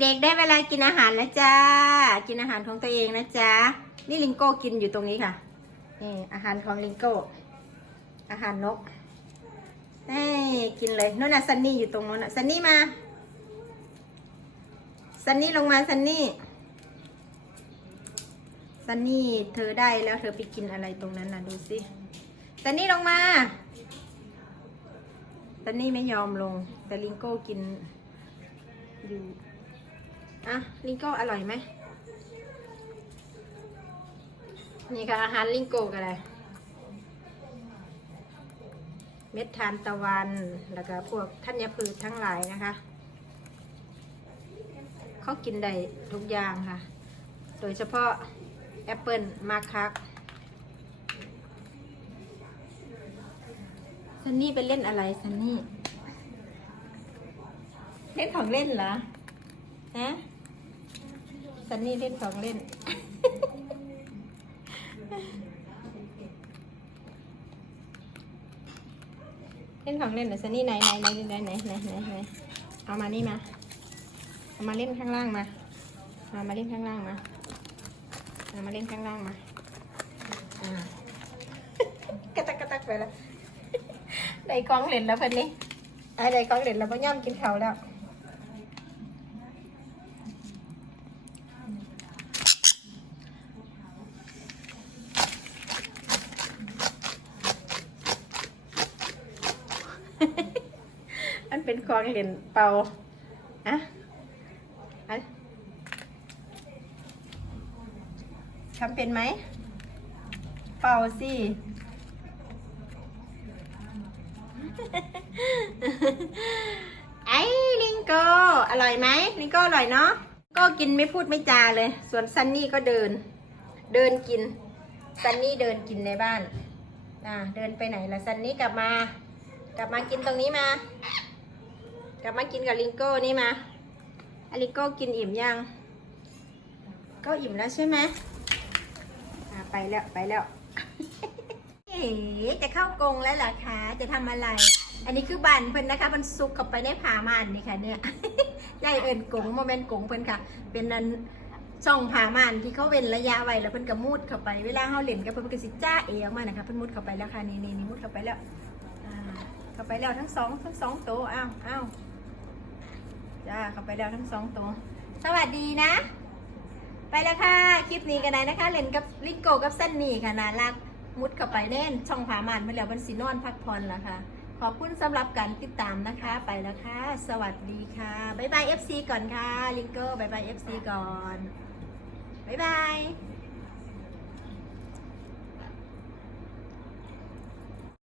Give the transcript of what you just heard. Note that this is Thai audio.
เด็กๆ ได้เวลากินอาหารแล้วจ้า กินอาหารของตัวเองนะจ๊ะ นี่ลิงโก้กินอยู่ตรงนี้ค่ะ นี่อาหารของลิงโก้ อาหารนกนี่กินเลยนู่นน่ะซันนี่อยู่ตรงนู้นน่ะซันนี่มาซันนี่ลงมาซันนี่ซันนี่เธอได้แล้วเธอไปกินอะไรตรงนั้นน่ะดูสิซันนี่ลงมาซันนี่ไม่ยอมลง แต่ลิงโก้กินอยู่ อะลิงโก้อร่อยไหม นี่ค่ะอาหารลิงโก้กันเลยเม็ดทานตะวัน แล้วก็พวกธัญพืชทั้งหลายนะคะ เขากินได้ทุกอย่างค่ะ โดยเฉพาะแอปเปิลมาคักซันนี่ไปเล่นอะไรซันนี่ เล่นของเล่นเหรอ ฮะ ซันนี่เล่นของเล่น เล่นของเล่นเหรอซันนี่ไหนไหนไหนไหนไหนไหนไหนไหนเอามานี่มา เอามาเล่นข้างล่างมา เอามาเล่นข้างล่างมา เอามาเล่นข้างล่างมา อ่ากระตักกระตักไปแล้วได้กองเล่นแล้วเพิ่อนนี่อ่าได้กองเล่นแล้วพ่อย่อมกินข้าแล้ว มันเป็นของเล่นเป่าอะอะทำเป็นไหม เป่าสิไอ้ลิงโก้อร่อยไหมลิงโก้อร่อยเนาะก็กินไม่พูดไม่จาเลย ส่วนซันนี่ก็เดิน เดินกินซันนี่เดินกินในบ้านอ่าเดินไปไหนล่ะซันนี่กลับมา กลับมากินตรงนี้มา กลับมากินกับลิงโก้นี่มาอลิงโก้กินอิ่มยัง ก็อิ่มแล้วใช่ไหมไปแล้วไปแล้ว เอ๋จะเข้ากรงแล้วเหรอคะ จะทำอะไร อันนี้คือบันเพิ่นนะคะ มันซุกเข้าไปในผาม่านนี่ค่ะ เนี่ยยายเอิญกงโมเมนต์กงเพิ่นค่ะ เป็นนั้นช่องผาม่านที่เขาเว้นระยะไว้แล้วเพิ่นก็มุดเข้าไป เวลาเฮาเล่นกับเพิ่นก็สิจ้าเอออกมานะคะ เพิ่นมุดเข้าไปแล้วค่ะ นี่นี่มุดเข้าไปแล้ว ไปแล้วทั้งสองทั้งสองตัวอ้าวอ้าวจ้าเข้าไปแล้วทั้งสองตัว สวัสดีนะ ไปแล้วค่ะ คลิปนี้กันไหนนะคะ เล่นกับลิงโกกับเส้นนี่ค่ะน่ารักมุดเข้าไปเน่น ช่องผามันไปแล้วมันสีนอนพักผ่อนแล้วค่ะ ขอบคุณสำหรับการติดตามนะคะ ไปแล้วค่ะ สวัสดีค่ะบ๊ายบาย FC ก่อนค่ะ ลิงโก้บ๊ายบาย FC ก่อนบ๊ายบาย